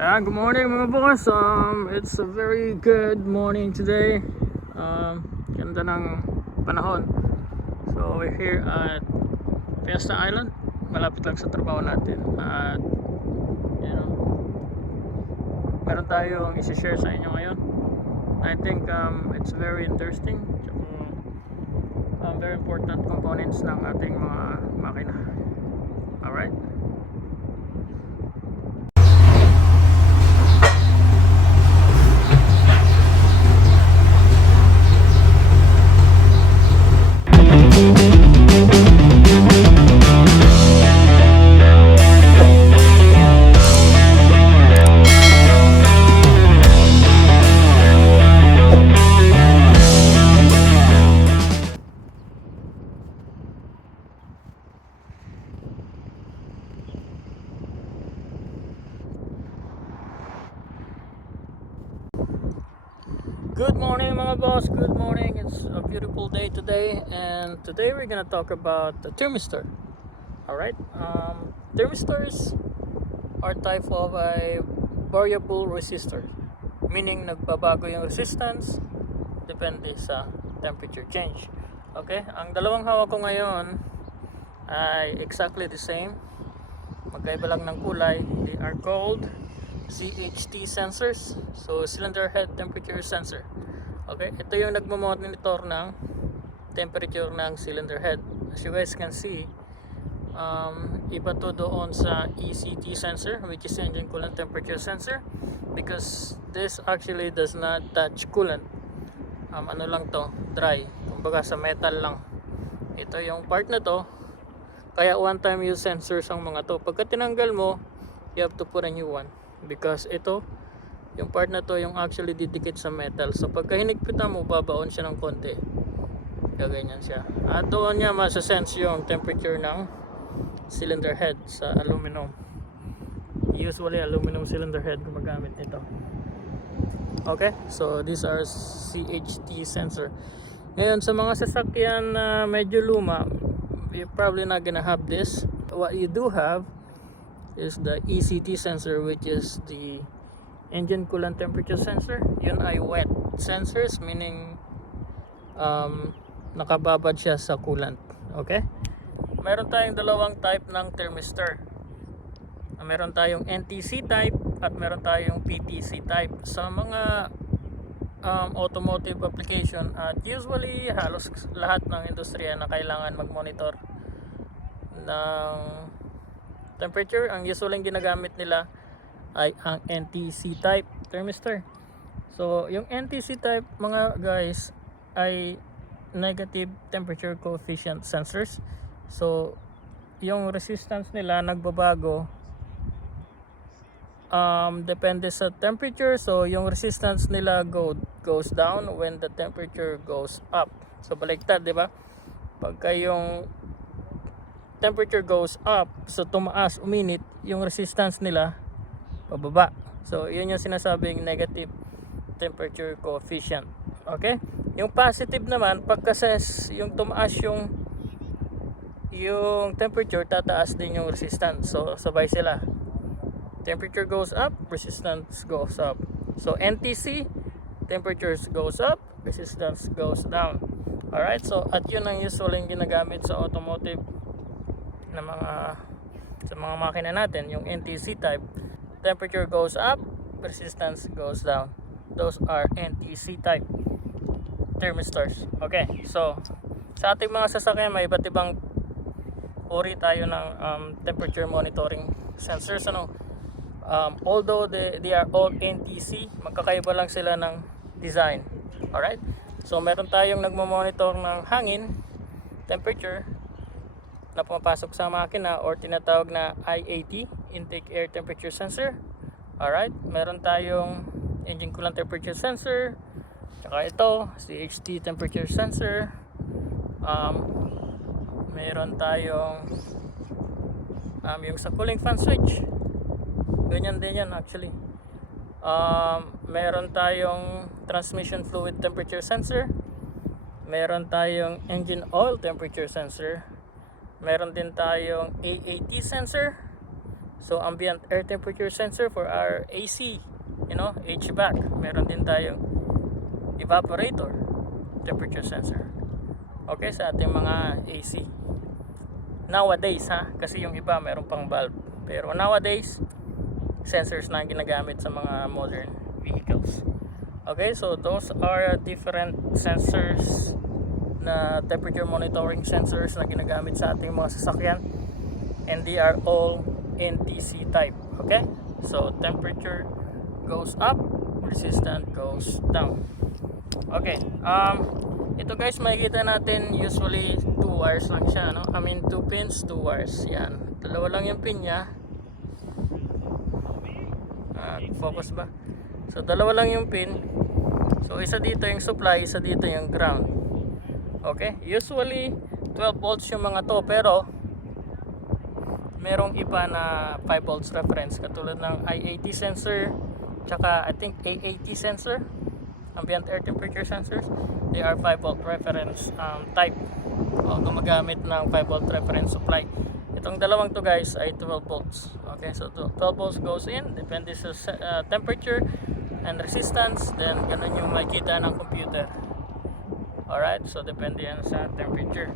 Good morning mga boss. It's a very good morning today. Ganda ng panahon. So we're here at Fiesta Island. Malapit lang sa trabaho natin. At meron tayong isi-share sa inyo ngayon. I think it's very interesting. Very important components ng ating mga makina. Alright. Good morning mga boss, good morning. It's a beautiful day today, and today we're gonna talk about the thermistor. Alright, thermistors are type of a variable resistor, meaning nagbabago yung resistance depende sa temperature change. Okay, ang dalawang hawak ko ngayon ay exactly the same, magkaiba lang ng kulay. They are called CHT sensors, so cylinder head temperature sensor. Okay, ito yung nagmo-monitor ng temperature ng cylinder head. As you guys can see, iba to doon sa ECT sensor, which is engine coolant temperature sensor, because this actually does not touch coolant. Ano lang to, dry, kumbaga sa metal lang. Ito yung part na to, kaya one time use sensors ang mga to. Pagka tinanggal mo, you have to put a new one, because ito yung part na to yung actually didikit sa metal. So pagka hinigpitan mo, babaon siya ng konti, gaganyan siya, at doon niya masasense yung temperature ng cylinder head sa aluminum. Usually aluminum cylinder head gumagamit nito. Okay, so these are CHT sensor. Ngayon sa mga sasakyan na medyo luma, you're probably not gonna have this. What you do have is the ECT sensor, which is the engine coolant temperature sensor. Yun ay wet sensors, meaning nakababad siya sa coolant. Okay, meron tayong dalawang type ng thermistor. Meron tayong NTC type at meron tayong PTC type sa mga automotive application, at usually halos lahat ng industriya na kailangan mag-monitor ng temperature, ang usually ginagamit nila ay ang NTC type thermistor. So yung NTC type mga guys ay negative temperature coefficient sensors. So yung resistance nila nagbabago depende sa temperature. So yung resistance nila goes down when the temperature goes up. So baliktad, di ba? Pagka yung temperature goes up, so tumaas, uminit, yung resistance nila pababa. So yun yung sinasabing negative temperature coefficient. Okay, yung positive naman, pagka yung tumaas yung temperature, tataas din yung resistance. So sabay sila, temperature goes up, resistance goes up. So NTC, temperatures goes up, resistance goes down. Alright, so at yun ang usually ginagamit sa automotive na sa mga makina natin, yung NTC type. Temperature goes up, resistance goes down. Those are NTC type thermistors. Okay, so sa ating mga sasakyan may iba't ibang uri tayo ng temperature monitoring sensors. Although they are all NTC, magkakaiba lang sila ng design. Alright, so meron tayong nagmo-monitor ng hangin temperature na pumapasok sa makina, or tinatawag na IAT, intake air temperature sensor. Alright, meron tayong engine coolant temperature sensor, tsaka ito CHT temperature sensor. Meron tayong yung sa cooling fan switch, ganyan din yan actually. Meron tayong transmission fluid temperature sensor, meron tayong engine oil temperature sensor, meron din tayong AAT sensor, So ambient air temperature sensor for our AC, HVAC. Meron din tayong evaporator temperature sensor. Okay, sa ating mga AC. Nowadays kasi yung iba meron pang valve. Pero nowadays, sensors na ginagamit sa mga modern vehicles. Okay, so those are different sensors na temperature monitoring sensors na ginagamit sa ating mga sasakyan, and they are all NTC type. Okay, so temperature goes up, resistance goes down. Okay, ito guys, makikita natin usually 2 wires lang siya, 2 pins, 2 wires. Yan, dalawa lang yung pin niya. Focus ba? So dalawa lang yung pin. So isa dito yung supply, isa dito yung ground. Okay, usually 12 volts yung mga to, pero merong iba na 5 volts reference, katulad ng I80 sensor, tsaka I think A80 sensor, ambient air temperature sensors. They are 5 volt reference type, o gumagamit ng 5 volt reference supply. Itong dalawang to guys ay 12 volts. Okay, so 12 volts goes in, depende sa temperature and resistance, then ganun yung makikita ng computer. Alright, so depende yan sa temperature.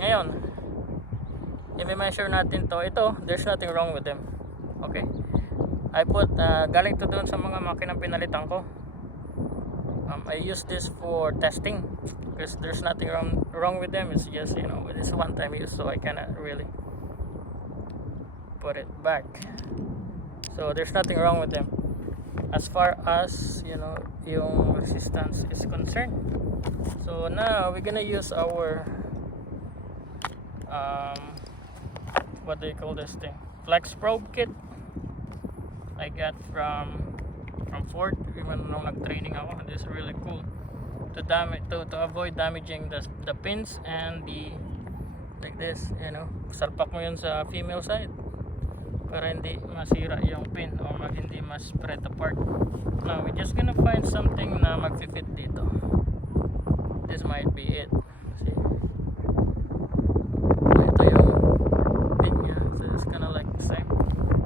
Ngayon, i-measure natin ito, there's nothing wrong with them. Okay, I put, galing to doon sa mga makinang pinalitan ko. I use this for testing because there's nothing wrong with them. It's just, it's one time use, so I cannot really put it back. So there's nothing wrong with them as far as yung resistance is concerned. So now we're gonna use our what do you call this thing, flex probe kit I got from Ford. Even nung nag-training ako, this is really cool to avoid damaging the pins and the, like this, salpak mo yun sa female side para hindi masira yung pin o hindi mas spread apart. Now we're just gonna find something na mag-fit dito. This might be it. See, so ito yung pin nya, so it's kinda like the same.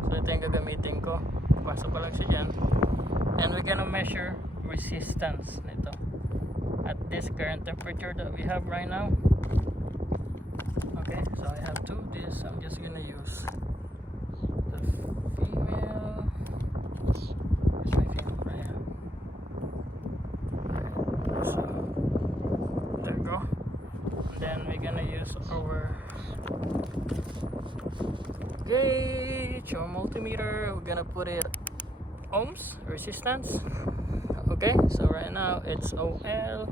So ito yung gagamitin ko, pasok pa lang siya dyan, and we're gonna measure resistance nito at this current temperature that we have right now. Okay, so I have to this. I'm just gonna use the female. Where's my female? Right here. So there we go. And then we're gonna use our gauge or multimeter. We're gonna put it ohms resistance. Okay, so right now it's OL.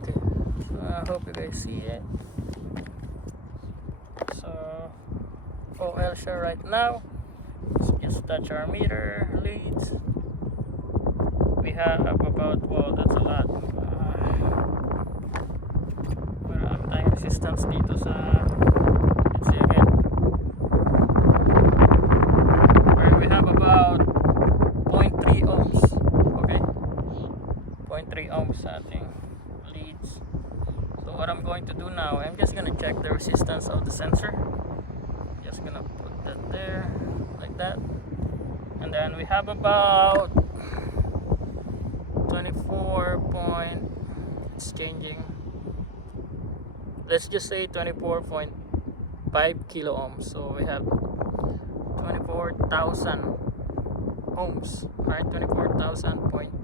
Okay, so I hope you guys see it. So OL siya right now. Let's just touch our meter leads. We have about, wow, that's a lot. Marami tayong resistance dito sa, let's see again. We have about 0.3 ohms. Okay, 0.3 ohms sa ating leads. So what I'm going to do now, I'm just gonna check the resistance of the sensor. Just gonna put that there like that, and then we have about 24 point, it's changing, let's just say 24.5 kilo ohms. So we have 24,000 ohms. Alright, 24,000 point.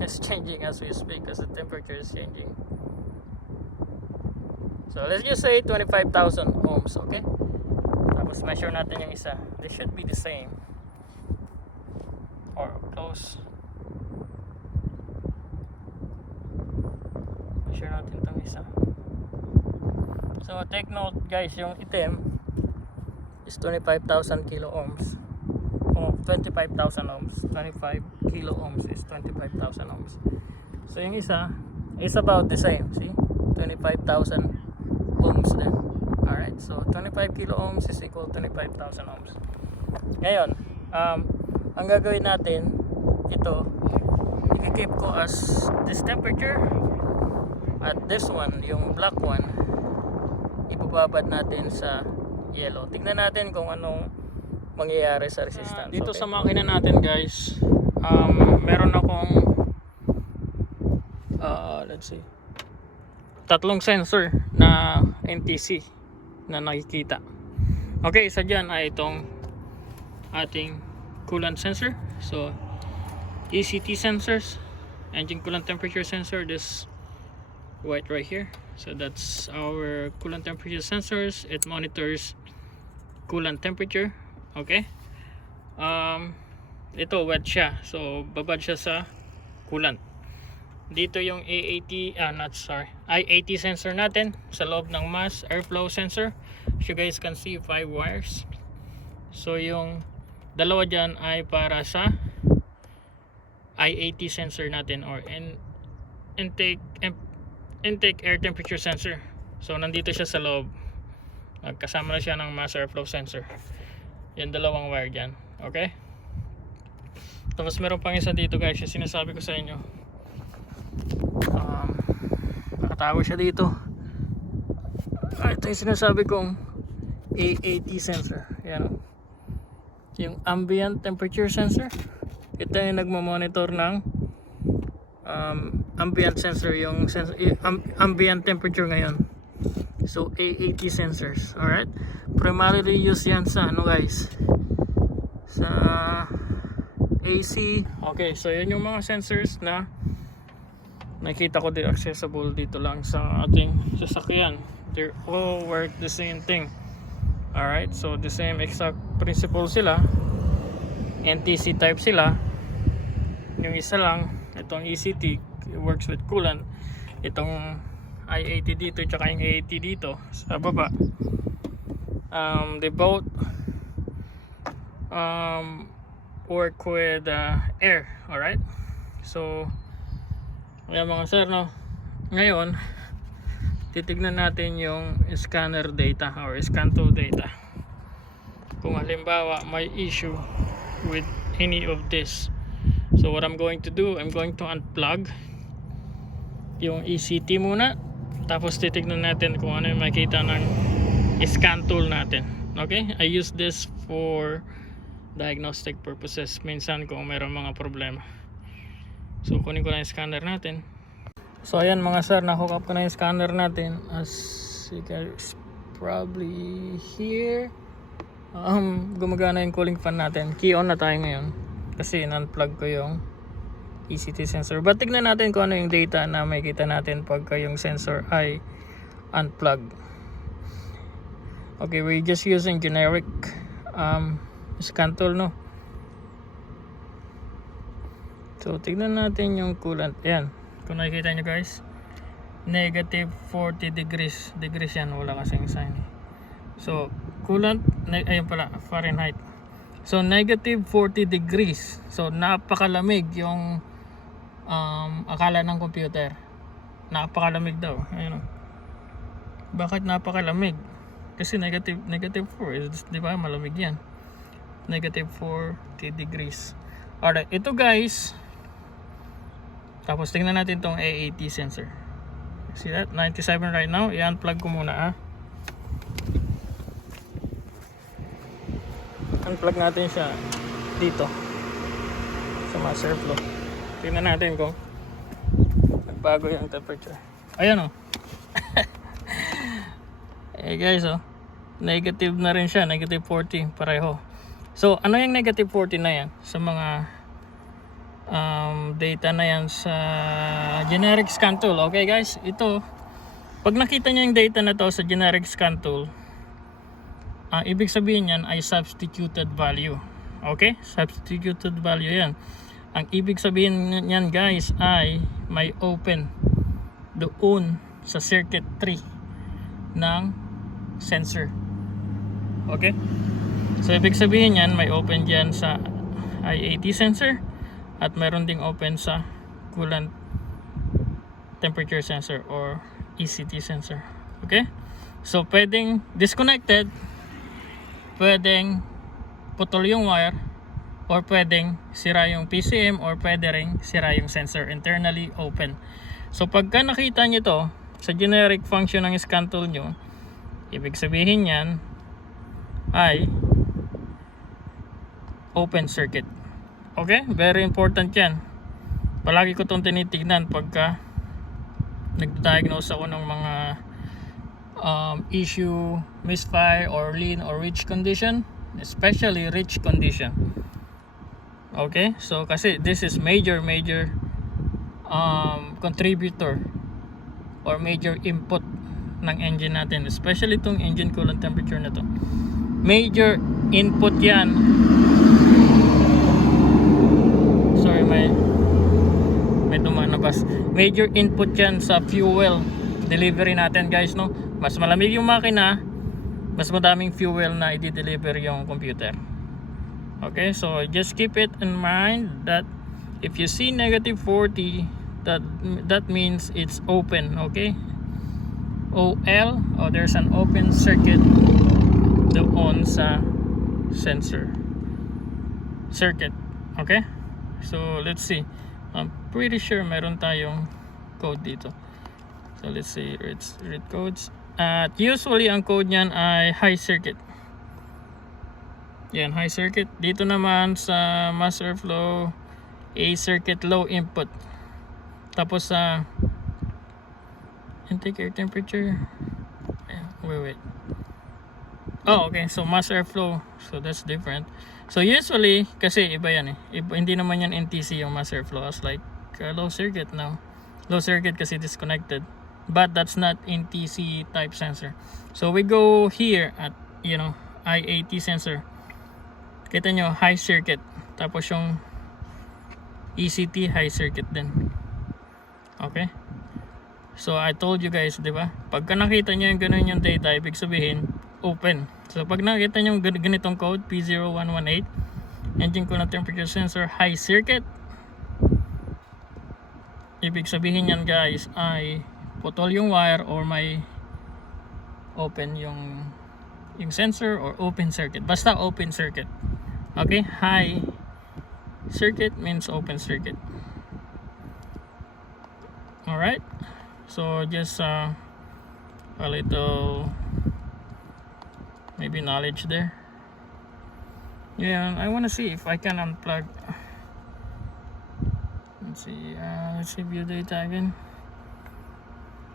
It's changing as we speak because the temperature is changing. So let's just say 25,000 ohms. Okay, tapos measure natin yung isa. They should be the same or close. Measure natin itong isa. So take note guys, yung itim is 25,000 kilo ohms. Oh, 25,000 ohms. 25 kilo ohms is 25,000 ohms. So yung isa is about the same. See? 25,000 ohms din. Alright, so 25 kilo ohms is equal to 25,000 ohms. Ngayon, ang gagawin natin, ito, i-keep ko as this temperature, at this one, yung black one, ibababad natin sa yellow. Tignan natin kung anong mangyayari sa resistance. Dito sa makina natin guys, meron akong let's see, tatlong sensor na NTC na nakikita. Okay, isa dyan ay itong ating coolant sensor. So ECT sensors, engine coolant temperature sensor, this white right here. So that's our coolant temperature sensors. It monitors coolant temperature. Okay, ito wet siya, so babad siya sa coolant. Dito yung I80 sensor natin sa loob ng mass airflow sensor. As you guys can see, 5 wires. So yung dalawa dyan ay para sa I80 sensor natin, or intake air temperature sensor. So nandito siya sa loob, kasama na siya ng mass airflow sensor. Yan, dalawang wire dyan. Okay, tapos meron pang isa dito guys, yung sinasabi ko sa inyo. Nakatago siya dito. Ito yung sinasabi kong A80 sensor. Yan, yung ambient temperature sensor. Ito yung nagmamonitor ng ambient sensor, yung ambient temperature ngayon. So A80 sensors. Alright, primarily use yan sa ano guys, sa AC. Okay, so yun yung mga sensors na nakita ko din accessible dito lang sa ating sasakyan. They all work the same thing. Alright, so the same exact principle sila, NTC type sila. Yung isa lang, itong ECT, it works with coolant. Itong I80 dito tsaka yung A80 dito sa baba, they both work with air. Alright, so ayan mga sir, no, ngayon titignan natin yung scanner data or scan tool data. Kung halimbawa may issue with any of this, so what I'm going to do, I'm going to unplug yung ECT muna, tapos titignan natin kung ano yung makita ng scan tool natin. Okay, I use this for diagnostic purposes minsan kung mayroong mga problema. So kunin ko na yung scanner natin. So ayan mga sir, na-hook up ko na yung scanner natin. As you guys probably hear, gumagana yung cooling fan natin. Key on na tayo ngayon kasi in-unplug ko yung ECT sensor. But tignan natin kung ano yung data na makikita natin pagka yung sensor ay unplugged. Okay, we're just using generic scan tool, no? So tignan natin yung coolant. Ayan, kung nakikita nyo guys, negative 40 degrees yan, wala kasing sign. So coolant, ayun pala, Fahrenheit. So negative 40 degrees. So napakalamig yung akala ng computer. Napakalamig daw. Ayun. Bakit napakalamig? Kasi negative 4 is, di ba, malamig yan. Negative 40 degrees. Alright, ito guys. Tapos tingnan natin tong A80 sensor. See that? 97 right now. I-unplug ko muna Unplug natin siya dito sa master flow. Tingnan natin kung nagbago yung temperature. Ayan, oh. Eh guys, oh, negative na rin siya, negative 40 pareho. So ano yung negative 40 na yan sa mga data na yan sa generic scan tool? Okay guys, ito, pag nakita nyo yung data na to sa generic scan tool, ibig sabihin yan ay substituted value. Okay, substituted value yan. Ang ibig sabihin niyan guys ay may open doon sa circuit 3 ng sensor. Okay, so ibig sabihin niyan may open diyan sa I80 sensor at meron ding open sa coolant temperature sensor or ECT sensor. Okay, so pwedeng disconnected, pwedeng putol yung wire, or pwedeng sira yung PCM, or pwede ring sira yung sensor internally open. So pagka nakita nyo to sa generic function ng scan tool nyo, ibig sabihin yan ay open circuit. Okay, very important yan. Palagi ko itong tinitignan pagka nag-diagnose ako ng mga issue, misfire or lean or rich condition, especially rich condition. Okay, so kasi this is major contributor or major input ng engine natin, especially itong engine coolant temperature na to. Major input yan. Sorry, may dumanabas. Major input yan sa fuel delivery natin, guys, no? Mas malamig yung makina, mas madaming fuel na i-deliver yung computer. Okay, so just keep it in mind that if you see negative 40, that means it's open. Okay, OL, or there's an open circuit doon sa sensor circuit. Okay, so let's see. I'm pretty sure meron tayong code dito. So let's see, read codes. At usually ang code niyan ay high circuit. Yan, high circuit. Dito naman sa mass airflow, A circuit, low input. Tapos sa intake air temperature, wait. Oh, okay. So mass airflow, so that's different. So usually, kasi iba yan eh. Hindi naman yan NTC yung mass airflow. As like low circuit now. Low circuit kasi disconnected. But that's not NTC type sensor. So we go here at, IAT sensor. Kita nyo, high circuit. Tapos yung ECT, high circuit din. Okay? So I told you guys, di ba? Pagka nakita nyo yung ganun yung data, ibig sabihin, open. So pag nakita nyo ganitong code, P0118, engine coolant temperature sensor, high circuit, ibig sabihin yan, guys, ay putol yung wire or may open yung sensor or open circuit. Basta open circuit. Okay? High circuit means open circuit. Alright? So just a little maybe knowledge there. Yeah, I want to see if I can unplug. Let's see view data again.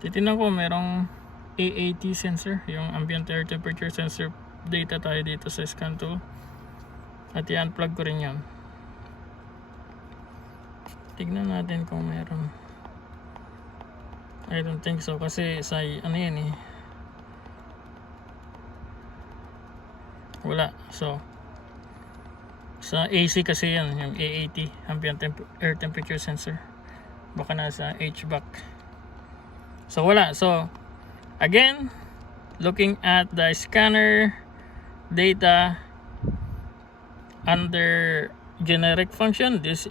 Titignan ko merong AAT sensor, yung ambient air temperature sensor data tayo dito sa scan tool. At i-unplug ko rin yan. Tignan natin kung meron. I don't think so kasi sa ano yan eh. Wala. So sa AC kasi yan, yung AAT, ambient air temperature sensor. Baka nasa HVAC. So wala. So again, looking at the scanner data under generic function, this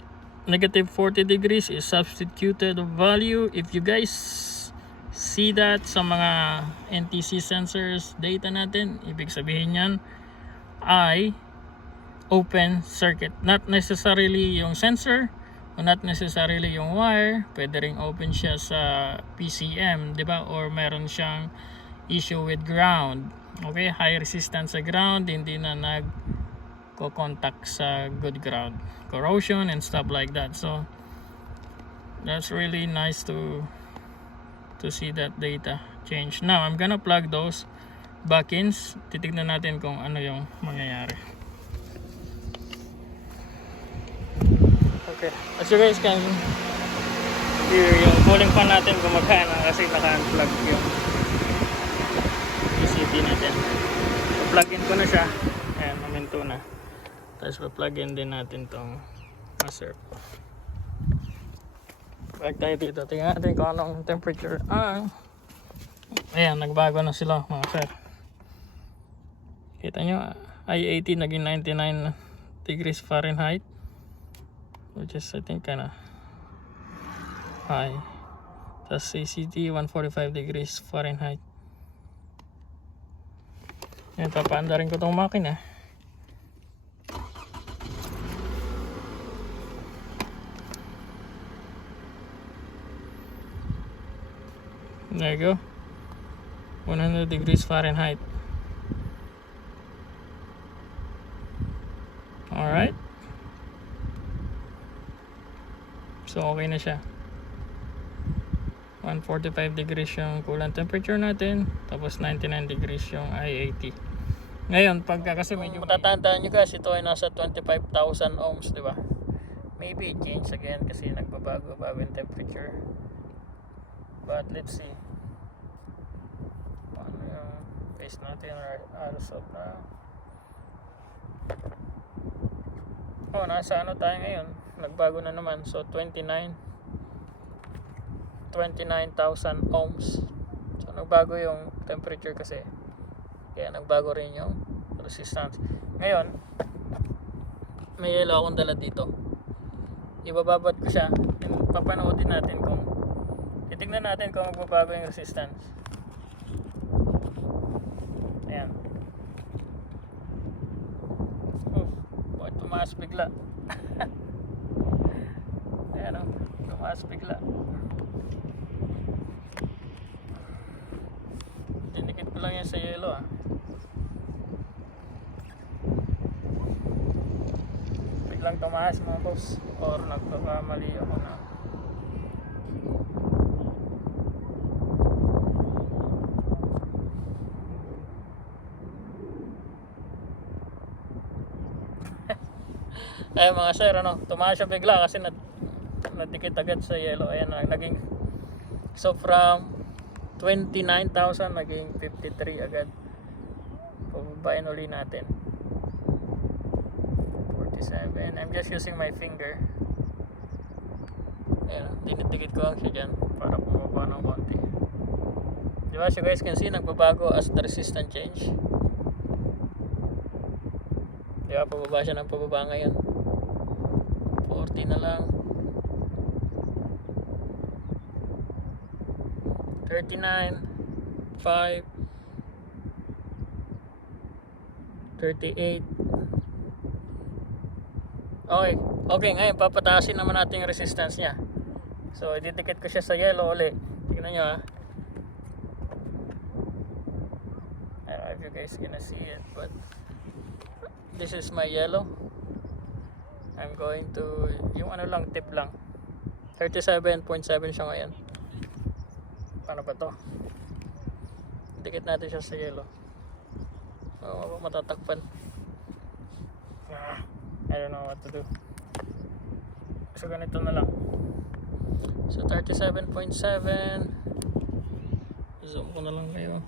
negative 40 degrees is substituted value. If you guys see that sa mga NTC sensors data natin, ibig sabihin yan ay open circuit. Not necessarily yung sensor, not necessarily yung wire, pwede ring open siya sa PCM, di ba? Or meron siyang issue with ground. Okay, high resistance sa ground, hindi na nagko-contact sa good ground, corrosion and stuff like that. So that's really nice to see that data change. Now I'm gonna plug those back-ins. Titignan natin kung ano yung mangyayari. Okay, as you guys can hear, yung cooling fan natin gumagana kasi naka-unplug yung PCB natin. So plug-in ko na siya. Ayan, huminto na. Tapos pa-plug-in din natin tong master. Back tayo dito. Tingnan natin kung anong temperature. Ayan, nagbago na sila mga sir. Kita nyo, I80 naging 99 degrees Fahrenheit. Which is I think kinda high. Tapos ACT 145 degrees Fahrenheit. Yan, papaanda rin ko itong makina. There you go. 100 degrees Fahrenheit. Alright. So okay na siya. 145 degrees yung coolant temperature natin, tapos 99 degrees yung I80. Ngayon, pagka kasi medyo matatandaan nyo guys, ito ay nasa 25,000 ohms, di ba? Maybe it change again kasi nagbabago-bago yung temperature. But let's see. Ano yung base natin as of now? Oh, nasa ano tayo ngayon? Nagbago na naman. So 29,000 ohms. So nagbago yung temperature kasi. Kaya nagbago rin yung resistance. Ngayon, may yellow akong dala dito. Ibababad ko siya. Papanoodin natin kung titignan natin kung magbabago yung resistance. Ayan. Oh, boy, tumaas bigla. Ayan o, tumaas bigla. Dinikit ko lang yan sa yellow ah. Biglang tumaas mga boss. Or nagkakamali ako na. Ay mga sir, ano, tumaas siya bigla kasi nadikit agad sa yellow. Ayan, naging so from 29,000 naging 53 agad. Pababain uli natin. 47. I'm just using my finger. Ayan, dinidikit ko lang siya dyan para bumaba ng konti. Diba, so guys can see nagbabago as the resistance change. Diba, pababa siya ng pababa ngayon. 40 na lang. 39, 5, 38. Okay, okay, ngayon papataasin naman natin yung resistance niya. So ididikit ko siya sa yellow ulit. Tingnan nyo ha. I don't know if you guys gonna see it, but this is my yellow. I'm going to, yung ano lang, tip lang. 37.7 siya ngayon. Paano ba to? Dikit natin siya sa yellow. Oh, matatakpan. I don't know what to do. So ganito na lang. So 37.7. Zoom ko na lang kayo.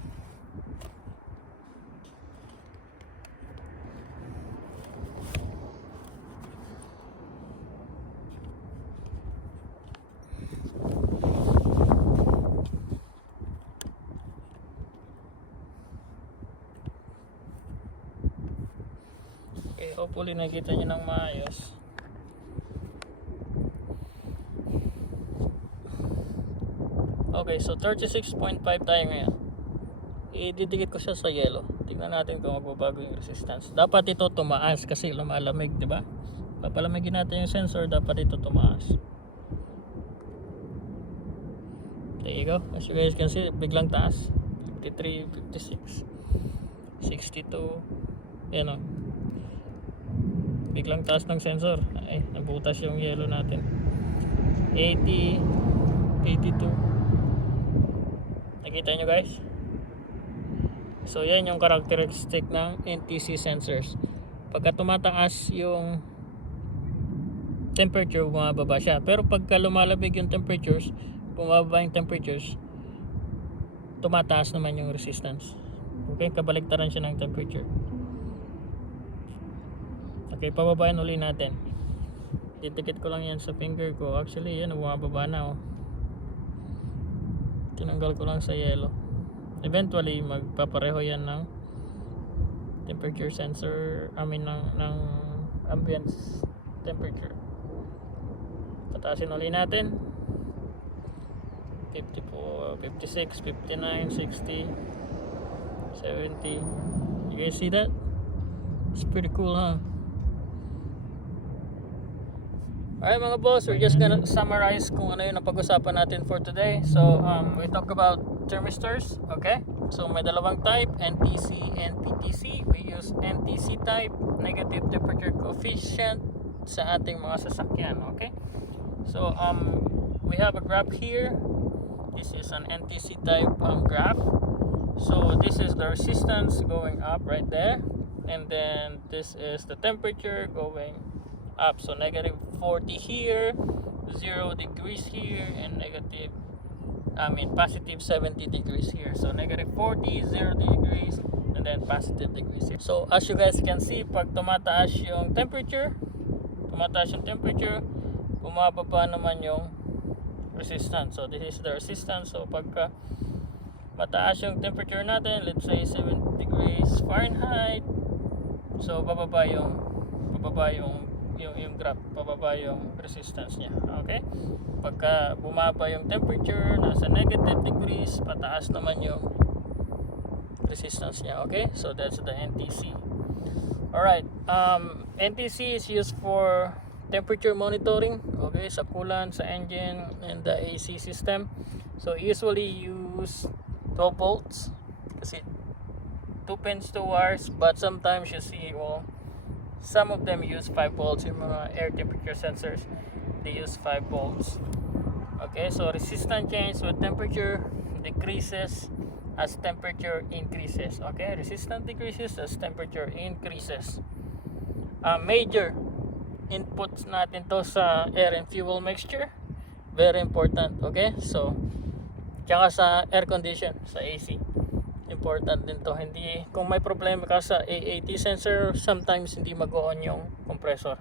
Hopefully nakita nyo ng maayos. Okay, so 36.5 tayo ngayon. Ididikit ko siya sa yellow. Tingnan natin kung magbabago yung resistance. Dapat ito tumaas kasi lumalamig, di ba? Papalamigin natin yung sensor, dapat ito tumaas. There you go. As you guys can see, biglang taas. 53, 56, 62. Yan o. Biglang taas ng sensor. Ay, nabutas yung yellow natin. 80, 82. Nakita nyo guys? So yan yung characteristic ng NTC sensors. Pagka tumataas yung temperature, bumababa siya. Pero pagka lumalamig yung temperatures, bumababa yung temperatures, tumataas naman yung resistance. Okay, kabaligtaran siya ng temperature. Okay, pababain uli natin. Titikit ko lang yan sa finger ko. Actually, yan, bumababa na oh. Tinanggal ko lang sa yellow. Eventually, magpapareho yan ng temperature sensor, ng ambience temperature. Pataasin uli natin. 54, 56, 59, 60, 70. You guys see that? It's pretty cool, huh? Alright mga boss, we're just gonna summarize kung ano yung napag-usapan natin for today. So we talk about thermistors. Okay, so may dalawang type, NTC and PTC. We use NTC type, negative temperature coefficient, sa ating mga sasakyan. Okay, so we have a graph here. This is an NTC type graph. So this is the resistance going up right there, and then this is the temperature going up. So negative 40 here, 0 degrees here, and positive 70 degrees here. So negative 40, 0 degrees, and then positive degrees here. So as you guys can see, pag tumataas yung temperature, bumababa naman yung resistance. So this is the resistance. So pagka mataas yung temperature natin, let's say 70 degrees Fahrenheit, so bababa yung graph, bababa yung resistance niya. Okay, pagka bumaba yung temperature, nasa negative degrees, pataas naman yung resistance niya. Okay, so that's the NTC. Alright, NTC is used for temperature monitoring, okay, sa coolant, sa engine, and the AC system. So usually use 12 volts kasi 2 pins, 2 wires, but sometimes you see, well, some of them use 5 volts. Yung mga air temperature sensors, they use 5 volts. Okay, so resistance change with temperature decreases as temperature increases. Okay, resistance decreases as temperature increases. Major inputs natin to sa air and fuel mixture, very important. Okay, so tsaka sa air condition, sa AC, important din to. Hindi, kung may problema ka sa AAT sensor, sometimes hindi mag-on yung compressor.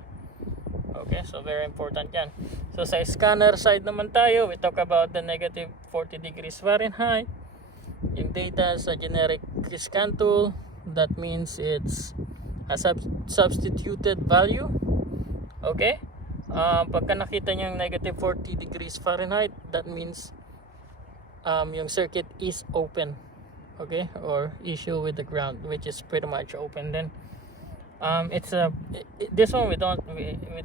Okay, so very important yan. So sa scanner side naman tayo, we talk about the negative 40 degrees Fahrenheit. Yung data sa generic scan tool, that means it's a substituted value. Okay, pagka nakita nyo yung negative 40 degrees Fahrenheit, that means yung circuit is open. Okay, or issue with the ground, which is pretty much open. Then this one we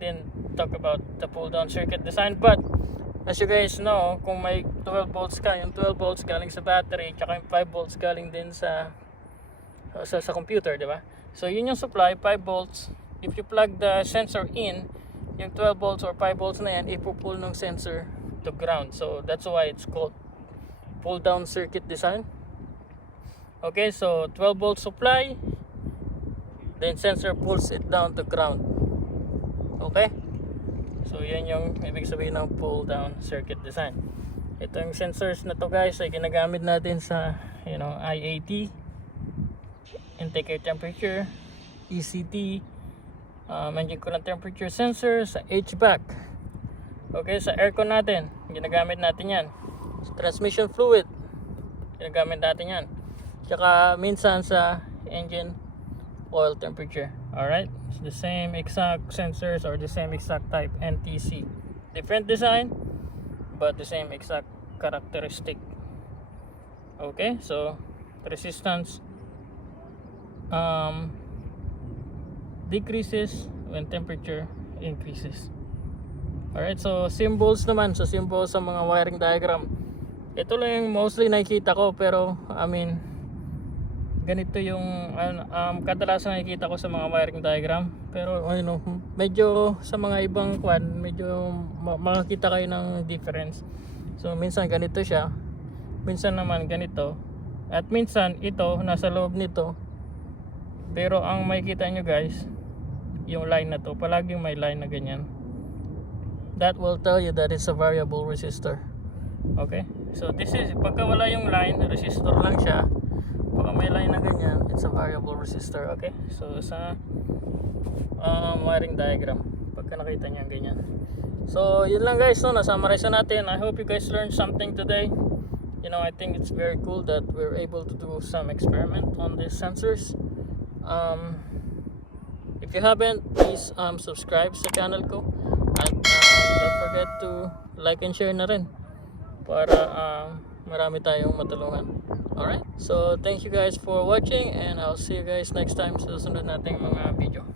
didn't talk about the pull down circuit design, but as you guys know, kung may 12 volts ka, yung 12 volts galing sa battery, tsaka yung 5 volts galing din sa computer, di ba? So yun yung supply, 5 volts. If you plug the sensor in, yung 12 volts or 5 volts na yan, ipupull ng sensor to ground. So that's why it's called pull down circuit design. Okay, so 12 volt supply, then sensor pulls it down to ground. Okay, so yan yung ibig sabihin ng pull down circuit design. Ito yung sensors na to guys ay ginagamit natin sa IAT, intake air temperature, ECT, engine coolant temperature sensor, sa HVAC. Okay, sa aircon natin ginagamit natin yan. Transmission fluid, ginagamit natin yan. Tsaka minsan sa engine oil temperature. Alright, it's the same exact sensors or the same exact type, NTC. Different design, but the same exact characteristic. Okay, so resistance decreases when temperature increases. Alright, so symbols naman, so symbols sa mga wiring diagram. Ito lang yung mostly nakikita ko, pero ganito yung kadalasan nakikita ko sa mga wiring diagram. Pero medyo sa mga ibang medyo makakita kayo ng difference. So minsan ganito siya, minsan naman ganito, at minsan ito nasa loob nito. Pero ang makikita nyo guys, yung line na to, palaging may line na ganyan. That will tell you that it's a variable resistor. Okay, so this is, pagka wala yung line, resistor lang siya. Pagka may line na ganyan, it's a variable resistor. Okay, so sa wiring diagram, pagka nakita nyo ganyan. So yun lang guys, na-summarize natin. I hope you guys learned something today. I think it's very cool that we're able to do some experiment on these sensors. If you haven't, please subscribe sa channel ko, at don't forget to like and share na rin para marami tayong matulungan. Alright, so thank you guys for watching, and I'll see you guys next time sa susunod nating mga video.